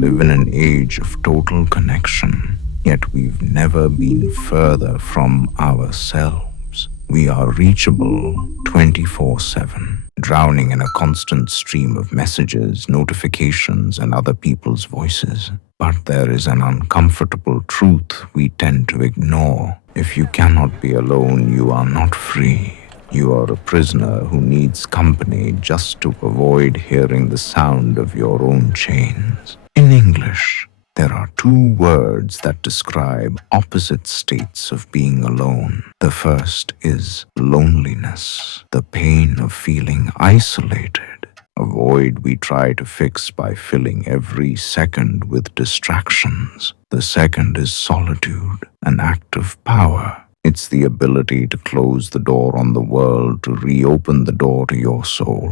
live in an age of total connection, yet we've never been further from ourselves. We are reachable 24/7, drowning in a constant stream of messages, notifications, and other people's voices. But there is an uncomfortable truth we tend to ignore. If you cannot be alone, you are not free. You are a prisoner who needs company just to avoid hearing the sound of your own chains. In English, there are two words that describe opposite states of being alone. The first is loneliness, the pain of feeling isolated, a void we try to fix by filling every second with distractions. The second is solitude, an act of power. It's the ability to close the door on the world to reopen the door to your soul.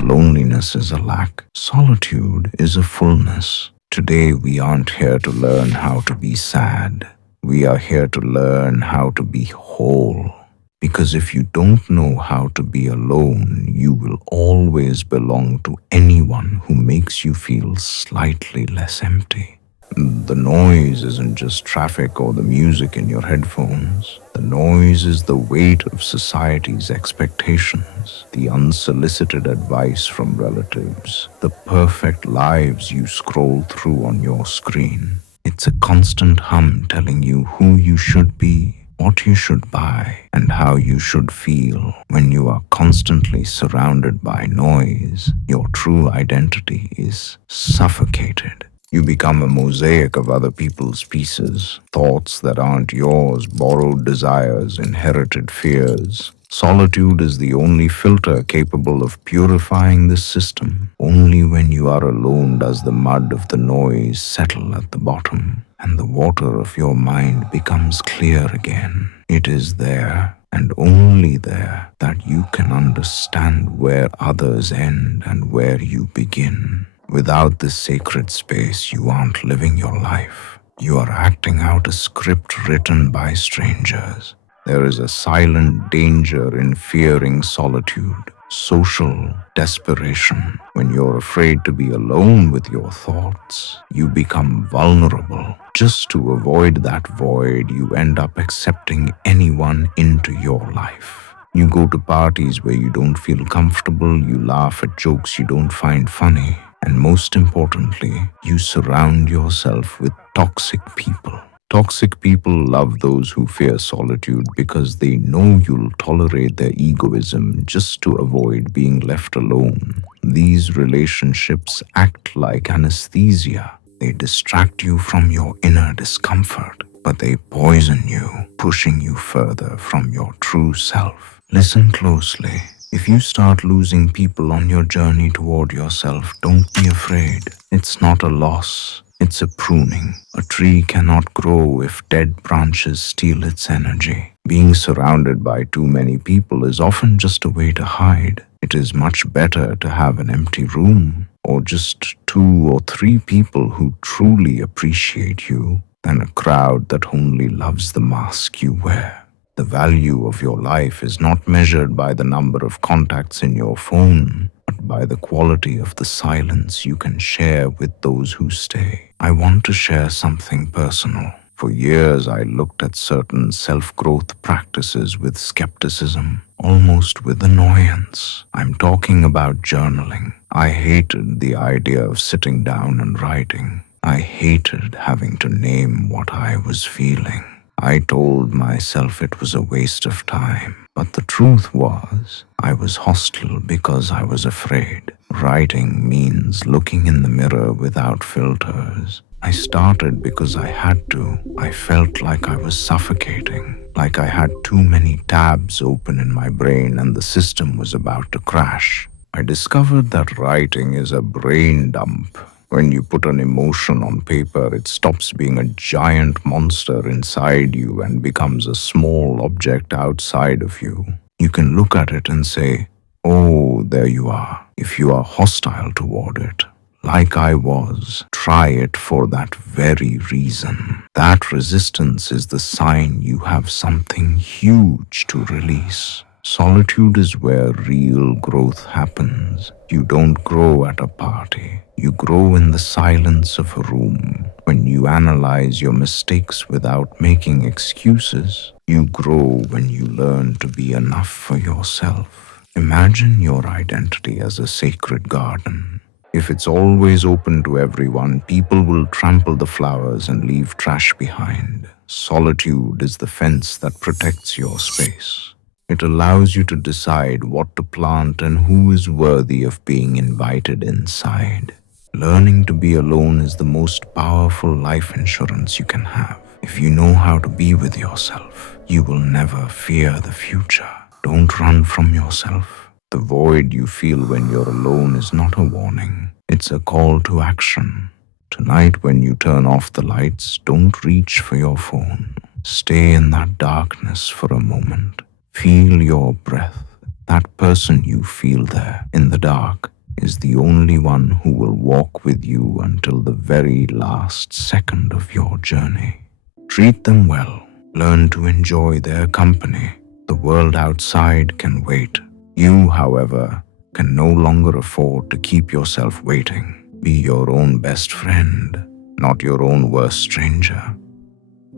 Loneliness is a lack. Solitude is a fullness. Today we aren't here to learn how to be sad. We are here to learn how to be whole. Because if you don't know how to be alone, you will always belong to anyone who makes you feel slightly less empty. The noise isn't just traffic or the music in your headphones. The noise is the weight of society's expectations, the unsolicited advice from relatives, the perfect lives you scroll through on your screen. It's a constant hum telling you who you should be, what you should buy, and how you should feel. When you are constantly surrounded by noise, your true identity is suffocated. You become a mosaic of other people's pieces, thoughts that aren't yours, borrowed desires, inherited fears. Solitude is the only filter capable of purifying this system. Only when you are alone does the mud of the noise settle at the bottom, and the water of your mind becomes clear again. It is there, and only there, that you can understand where others end and where you begin. Without this sacred space, you aren't living your life. You are acting out a script written by strangers. There is a silent danger in fearing solitude, social desperation. When you're afraid to be alone with your thoughts, you become vulnerable. Just to avoid that void, you end up accepting anyone into your life. You go to parties where you don't feel comfortable, you laugh at jokes you don't find funny. And most importantly, you surround yourself with toxic people. Toxic people love those who fear solitude because they know you'll tolerate their egoism just to avoid being left alone. These relationships act like anesthesia. They distract you from your inner discomfort, but they poison you, pushing you further from your true self. Listen closely. If you start losing people on your journey toward yourself, don't be afraid. It's not a loss, it's a pruning. A tree cannot grow if dead branches steal its energy. Being surrounded by too many people is often just a way to hide. It is much better to have an empty room, or just 2 or 3 people who truly appreciate you, than a crowd that only loves the mask you wear. The value of your life is not measured by the number of contacts in your phone, but by the quality of the silence you can share with those who stay. I want to share something personal. For years, I looked at certain self-growth practices with skepticism, almost with annoyance. I'm talking about journaling. I hated the idea of sitting down and writing. I hated having to name what I was feeling. I told myself it was a waste of time, but the truth was, I was hostile because I was afraid. Writing means looking in the mirror without filters. I started because I had to. I felt like I was suffocating, like I had too many tabs open in my brain and the system was about to crash. I discovered that writing is a brain dump. When you put an emotion on paper, it stops being a giant monster inside you and becomes a small object outside of you. You can look at it and say, "Oh, there you are." If you are hostile toward it, like I was, try it for that very reason. That resistance is the sign you have something huge to release. Solitude is where real growth happens. You don't grow at a party. You grow in the silence of a room. When you analyze your mistakes without making excuses, you grow when you learn to be enough for yourself. Imagine your identity as a sacred garden. If it's always open to everyone, people will trample the flowers and leave trash behind. Solitude is the fence that protects your space. It allows you to decide what to plant and who is worthy of being invited inside. Learning to be alone is the most powerful life insurance you can have. If you know how to be with yourself, you will never fear the future. Don't run from yourself. The void you feel when you're alone is not a warning. It's a call to action. Tonight, when you turn off the lights, don't reach for your phone. Stay in that darkness for a moment. Feel your breath. That person you feel there in the dark is the only one who will walk with you until the very last second of your journey. Treat them well. Learn to enjoy their company. The world outside can wait. You, however, can no longer afford to keep yourself waiting. Be your own best friend, not your own worst stranger.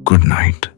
Good night.